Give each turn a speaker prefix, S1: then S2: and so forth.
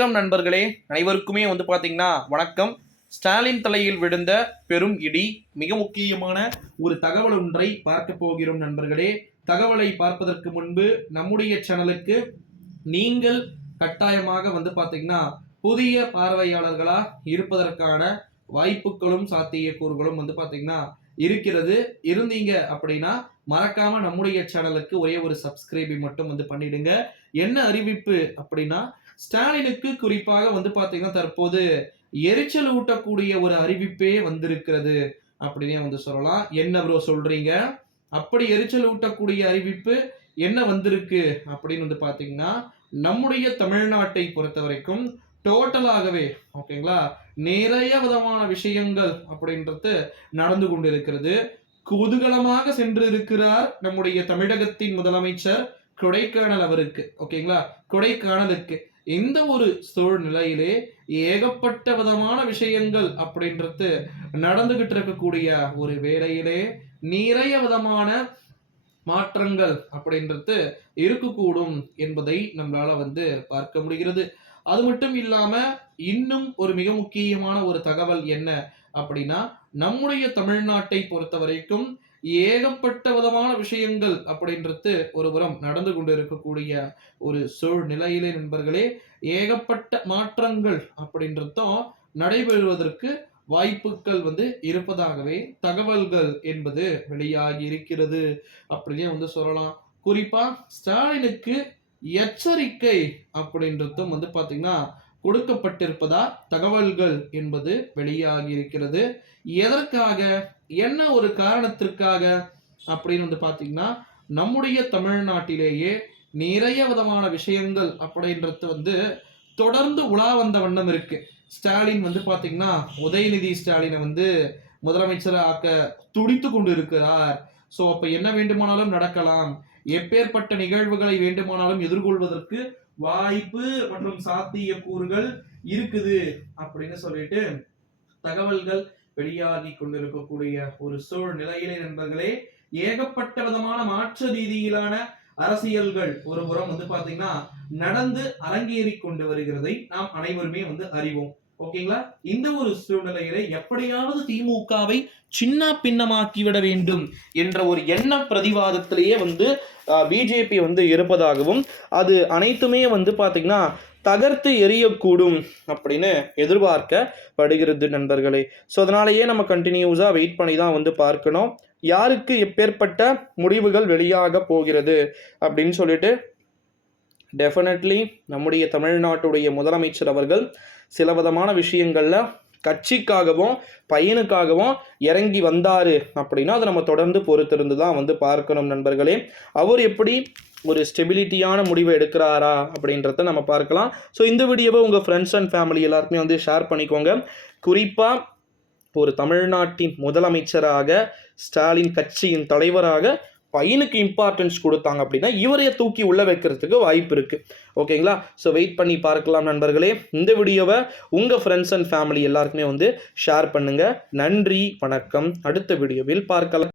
S1: வணக்கம் நண்பர்களே. அனைவருக்குமே வந்து பார்த்தீங்கன்னா வணக்கம். ஸ்டாலின் தலையில் விழுந்த பெரும் இடி. மிக முக்கியமான ஒரு தகவல் ஒன்றை பார்க்க போகிறோம் நண்பர்களே. தகவலை பார்ப்பதற்கு முன்பு நம்முடைய சேனலுக்கு நீங்கள் கட்டாயமாக வந்து பார்த்தீங்கன்னா புதிய பார்வையாளர்களாக இருப்பதற்கான வாய்ப்புகளும் சாத்தியக்கூறுகளும் வந்து பார்த்தீங்கன்னா இருக்கிறது. இருந்தீங்க அப்படின்னா மறக்காம நம்முடைய சேனலுக்கு ஒரே ஒரு சப்ஸ்கிரைபை மட்டும் வந்து பண்ணிடுங்க. என்ன அறிவிப்பு அப்படின்னா ஸ்டாலினுக்கு குறிப்பாக வந்து பார்த்தீங்கன்னா தற்போது எரிச்சல் ஊட்டக்கூடிய ஒரு அறிவிப்பே வந்திருக்கிறது அப்படின்னே வந்து சொல்லலாம். என்ன ப்ரோ சொல்றீங்க? அப்படி எரிச்சல் ஊட்டக்கூடிய அறிவிப்பு என்ன வந்திருக்கு அப்படின்னு வந்து பார்த்தீங்கன்னா நம்முடைய தமிழ்நாட்டை பொறுத்த வரைக்கும் டோட்டலாகவே ஓகேங்களா நிறைய விதமான விஷயங்கள் அப்படின்றது நடந்து கொண்டிருக்கிறது. குதூகலமாக சென்று இருக்கிறார் நம்முடைய தமிழகத்தின் முதலமைச்சர் கொடைக்கானல் அவருக்கு ஓகேங்களா கொடைக்கானலுக்கு. இந்த ஒரு சூழ்நிலையிலே ஏகப்பட்ட விதமான விஷயங்கள் அப்படின்றது நடந்துகிட்டு இருக்கக்கூடிய ஒரு வேலையிலே நிறைய விதமான மாற்றங்கள் அப்படின்றது இருக்கக்கூடும் என்பதை நம்மளால வந்து பார்க்க முடிகிறது. அது மட்டும் இல்லாம இன்னும் ஒரு மிக முக்கியமான ஒரு தகவல் என்ன அப்படின்னா நம்முடைய தமிழ்நாட்டை பொறுத்த வரைக்கும் ஏகப்பட்ட விதமான விஷயங்கள் அப்படின்றது ஒரு புறம் நடந்து கொண்டு இருக்கக்கூடிய ஒரு சூழ்நிலையிலே நண்பர்களே. ஏகப்பட்ட மாற்றங்கள் அப்படின்றதும் நடைபெறுவதற்கு வாய்ப்புகள் வந்து இருப்பதாகவே தகவல்கள் என்பது வெளியாகி இருக்கிறது. அப்படின்னே வந்து சொல்லலாம். குறிப்பா ஸ்டாலினுக்கு எச்சரிக்கை அப்படின்றதும் வந்து பாத்தீங்கன்னா கொடுக்கப்பட்டிருப்பதா தகவல்கள் என்பது வெளியாகி இருக்கிறது எதற்காக? என்ன ஒரு காரணத்திற்காக? அப்படின்னு வந்து பார்த்தீங்கன்னா நம்முடைய தமிழ்நாட்டிலேயே நிறைய விதமான விஷயங்கள் அப்படின்றது வந்து தொடர்ந்து உலா வந்த வண்ணம் இருக்கு. ஸ்டாலின் வந்து பார்த்தீங்கன்னா உதயநிதி ஸ்டாலினை வந்து முதலமைச்சர் ஆக்க துடித்து கொண்டு இருக்கிறார். ஸோ அப்போ என்ன வேண்டுமானாலும் நடக்கலாம். எப்பேற்பட்ட நிகழ்வுகளை வேண்டுமானாலும் எதிர்கொள்வதற்கு வாய்ப்பு மற்றும் சாத்திய கூறுகள் இருக்குது அப்படின்னு சொல்லிட்டு தகவல்கள் வெளியாகி கொண்டிருக்கக்கூடிய ஒரு சூழ்நிலையிலே நண்பர்களே ஏகப்பட்ட விதமான மாற்று ரீதியிலான அரசியல்கள் ஒரு புறம் வந்து பாத்தீங்கன்னா நடந்து அரங்கேறி கொண்டு வருகிறதை நாம் அனைவருமே வந்து அறிவோம். ஓகேங்களா? இந்த ஒரு சூழ்நிலையில எப்படியாவது திமுகவை சின்ன பின்னமாக்கிவிட வேண்டும் என்ற ஒரு எண்ண பிரதிவாதத்திலேயே வந்து பிஜேபி வந்து இருப்பதாகவும் அது அனைத்துமே வந்து பார்த்திங்கன்னா தகர்த்து எரியக்கூடும் அப்படின்னு எதிர்பார்க்கப்படுகிறது நண்பர்களே. ஸோ அதனாலேயே நம்ம கண்டினியூஸாக வெயிட் பண்ணி தான் வந்து பார்க்கணும். யாருக்கு எப்பேற்பட்ட முடிவுகள் வெளியாக போகிறது அப்படின்னு சொல்லிட்டு டெஃபினெட்லி நம்முடைய தமிழ்நாட்டுடைய முதலமைச்சர் அவர்கள் சில விதமான விஷயங்களில் கட்சிக்காகவும் பையனுக்காகவும் இறங்கி வந்தார் அப்படின்னா அதை நம்ம தொடர்ந்து பொறுத்திருந்து தான் வந்து பார்க்கணும் நண்பர்களே. அவர் எப்படி ஒரு ஸ்டெபிலிட்டியான முடிவை எடுக்கிறாரா அப்படின்றத நம்ம பார்க்கலாம். ஸோ இந்த வீடியோவை உங்கள் ஃப்ரெண்ட்ஸ் அண்ட் ஃபேமிலி எல்லாருக்குமே வந்து ஷேர் பண்ணிக்கோங்க. குறிப்பாக ஒரு தமிழ்நாட்டின் முதலமைச்சராக ஸ்டாலின் கட்சியின் தலைவராக பையனுக்கு இம்பார்ட்டன்ஸ் கொடுத்தாங்க அப்படின்னா இவரையே தூக்கி உள்ள வைக்கிறதுக்கு வாய்ப்பு இருக்குது ஓகேங்களா ஸோ வெயிட் பண்ணி பார்க்கலாம் நண்பர்களே. இந்த வீடியோவை உங்கள் ஃப்ரெண்ட்ஸ் அண்ட் ஃபேமிலி எல்லாருக்குமே வந்து ஷேர் பண்ணுங்கள் நன்றி வணக்கம். அடுத்த வீடியோவில் பார்க்கலாம்.